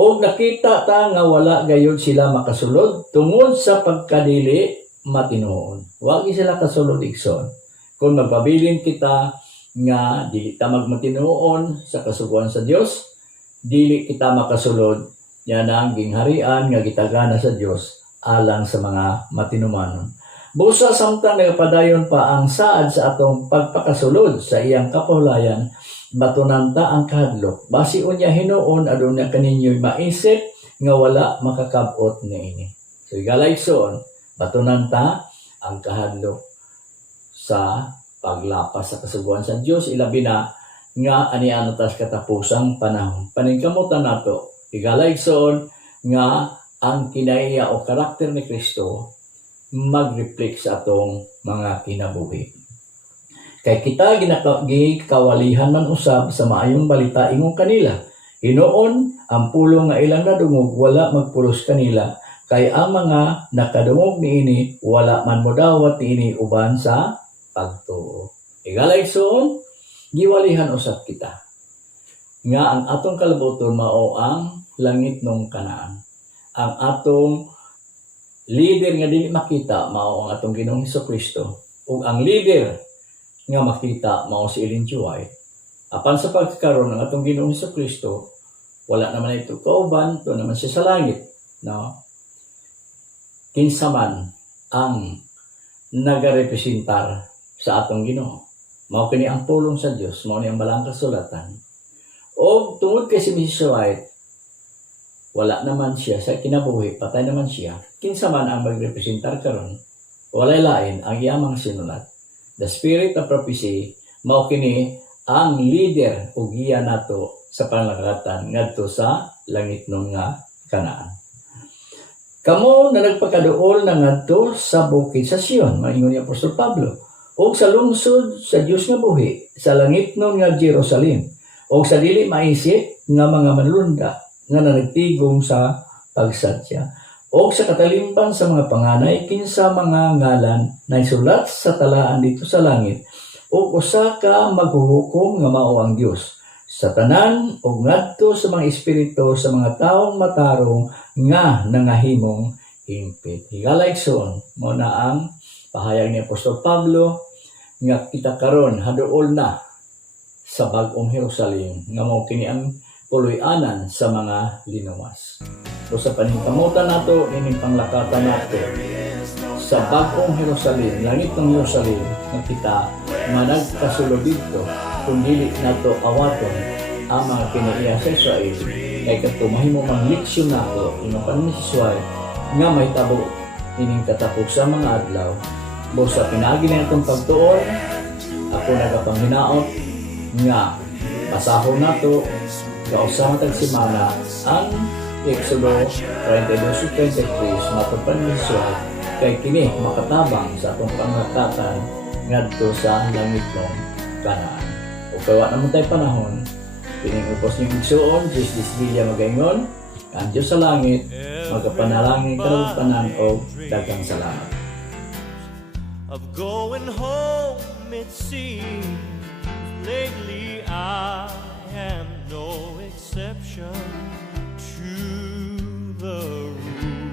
O nakita ta nga wala gayud sila makasulod tungod sa pagkadili matinuon. Wa sila kasulod igsoon. Kung magpabilin kita nga dili ta magmatinuon sa kasuguan sa Dios, dili kita makasulod yan ang gingharian nga gitagana sa Dios alang sa mga matinumanon. Busa samtang nagapadayon pa ang saad sa atong pagpakasulod sa iyang kapahulayan, batunan ta ang kahadlok. Basi unya hinuon aduna kaninyo'y maisip nga wala makakabot niini. So igalayson, batunan ta ang kahadlok sa paglapas sa kasuguan sa Dios, ilabi na nga aniano tas katapusang panahon. Paningkamutan nato igalayson nga ang kinaiya o karakter ni Kristo mag-reflect sa atong mga kinabuhi. Kay kita gikawalihan man usab sa maayong balita ingon kanila. Hinoon ang pulong nga ilang nadungog wala magpulos kanila, kay ang mga nakadungog niini wala man modawat niini uban sa pagtuo. Igalayson, giwalihan usab kita nga ang atong kalabuton mao ang langit nung kanaan. Ang atong leader nga dili makita mao ang atong Ginoong Hesukristo, ug ang leader nga makita mao si Ellen G. White. Apan sa pagkakaroon ng atong Ginoong Kristo, wala naman ito kauban, to naman siya sa langit. No? Kinsa man ang nagarepresentar sa atong Ginoo. Mao kini ang pulong sa Dios, mao ni ang balang kasulatan. O tungod kay si Mrs. White, wala naman siya sa kinabuhi, patay naman siya. Kinsa man ang magrepresentar karon, walay lain ang iyamang sinulat. The spirit of prophecy, mao kini ang leader o giya nato sa panglakatan ngadto sa langit nun nga Kanaan. Kamo na nagpakaduol na ngadto sa bukid sa Sion, maingon ni Apostol Pablo, o sa lungsod sa Dios nga buhi, sa langit nun nga Jerusalem, o sa dili maisip nga mga manlunda nga nanagtigom sa pagsadya, o sa katalimpan sa mga panganay kinsa mga ngalan na isulat sa talaan dito sa langit, o usa ka maghuhukom nga mao ang Dios sa tanan ug ngadto sa mga espiritu sa mga taong matarong nga nangahimong himpit. Higalayson mo na ang pahayag ni Apostol Pablo nga kita karon haduol na sa bag-ong Jerusalem nga mao kini ang puloy-anan sa mga linuwas. So sa paningkamutan nato ining panglakatan nato sa bag-ong Jerusalem, langit ng Jerusalem nga kita nga nagkasulod dito kung dili nato awaton ang mga kinaiya sa Israel kay kato mahimo mang leksyon nato inong panisisway nga may tabo ining katapos sa mga adlaw mo sa pinagi na itong pagtuon ako nagapanghinaot nga basahon nato kausahan tag semana ang Exodo 32:23 matong panisisway kay kini makatabang sa atong panglakatan ngadto sa langit ng Kanaan. O kawa naman tayo panahon, pinigupos niyong igsuon, Diyos disbilya magaingon, ang Diyos sa langit, magapanalangin karugtanan o dagang salamat. Of going home, it seems lately I am no exception to the rule.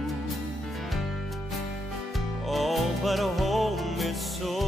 Oh, but home is so